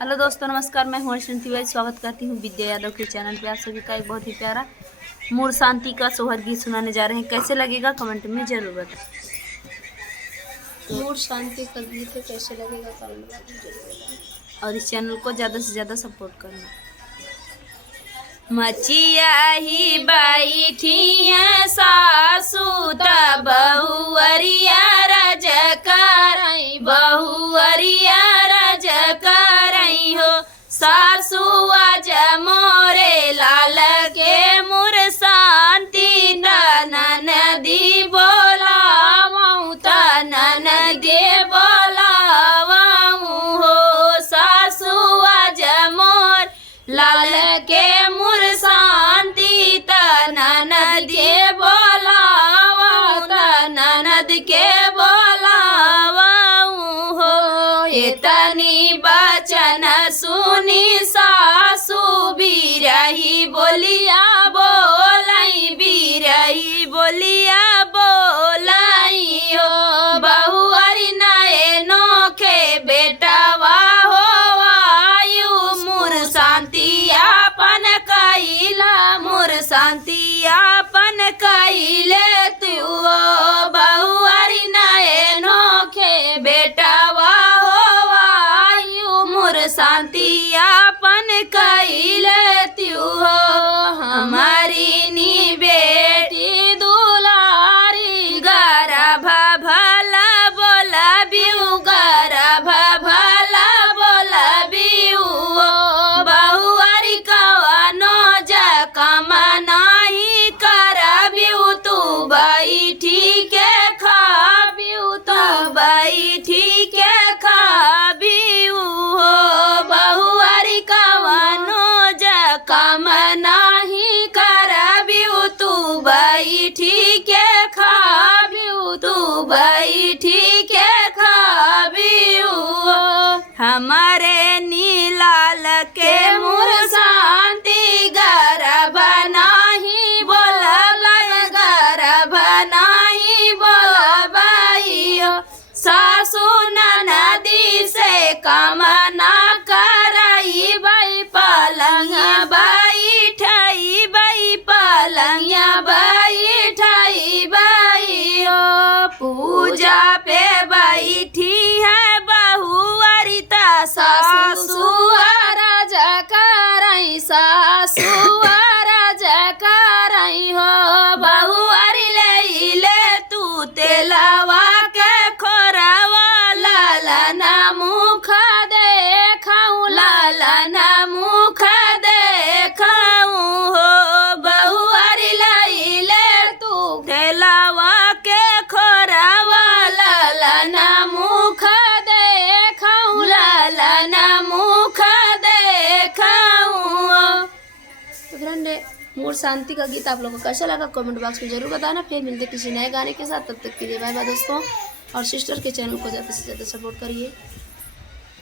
Hello दोस्तों, नमस्कार। मैं हूं अर्चना तिवारी। स्वागत करती हूं विद्या यादव के चैनल पे। आप सभी का एक बहुत ही प्यारा मूड शांति का सोहर गीत सुनाने जा रहे हैं। कैसे लगेगा कमेंट में जरूर बताएं। मूड शांति का गीत है, कैसे लगेगा कमेंट में जरूर बताएं। और इस चैनल को ज़्यादा से ज़्यादा सपोर्ट करना। मचिया ही बैठिया सासू त बहुअरिया रजकर बहुअरिया रजकर हो। सासू आज मोरे लाल के मुर शांति ननदी बोलावऊं त ननदी बोलावऊं हो। सासू आज मोर लाल के मुर शांति त ननद के बोलावऊं त ननद के बोलावऊं हो। इतनी बचन सुनी सासू बिरही बोलिया बोलाई बिरही बोलिया बोलाई हो। बहुअरी नए नोखे बेटवा हो आयु मुर शांति आपन कइला मुर शांति आपन कइले तू। बहुअरी नए नोखे बेटवा हो आयु मुर शांति आपन कइले तू। हमारी नी बेटी दुलारी गर्भ भला बोला बिउ गर्भ भला बोला बिउ। बहुअरी कवनो जकम नाही करबिउ तू बैठी के खाबिउ तू बैठी के खाबिउ हो। बहुअरी कवनो जकम नाही करबिउ तू बैठी के खाबिउ तू बैठी के खाबिउ। हमारे नीलाल के मुर शांति गर्भ नाही बोलब गर्भ नाही बोलबइयो। सासू ननदी से कम ना करइबै पलंग बैठइबै पलंग बैठइबै। पूजा पे बैठी है बहुअरी त सासू राज करई सासू राज करई हो। बहुअरी ले तू तेलवा के खोरवा लालना मुख देखाऊं लालना मुख देखाऊं हो। बहुअरी ले तू तेलवा के खोरवा लालना मुख देखाऊं लालना मुख देखाऊं। तो फ्रेंड, मूड शांति का गीत आप लोगों को कैसा लगा कमेंट बॉक्स में जरूर बताना। फिर मिलते किसी नए गाने के साथ, तब तक के लिए बाय बाय दोस्तों। और सिस्टर के चैनल को ज़्यादा से ज़्यादा सपोर्ट करिए।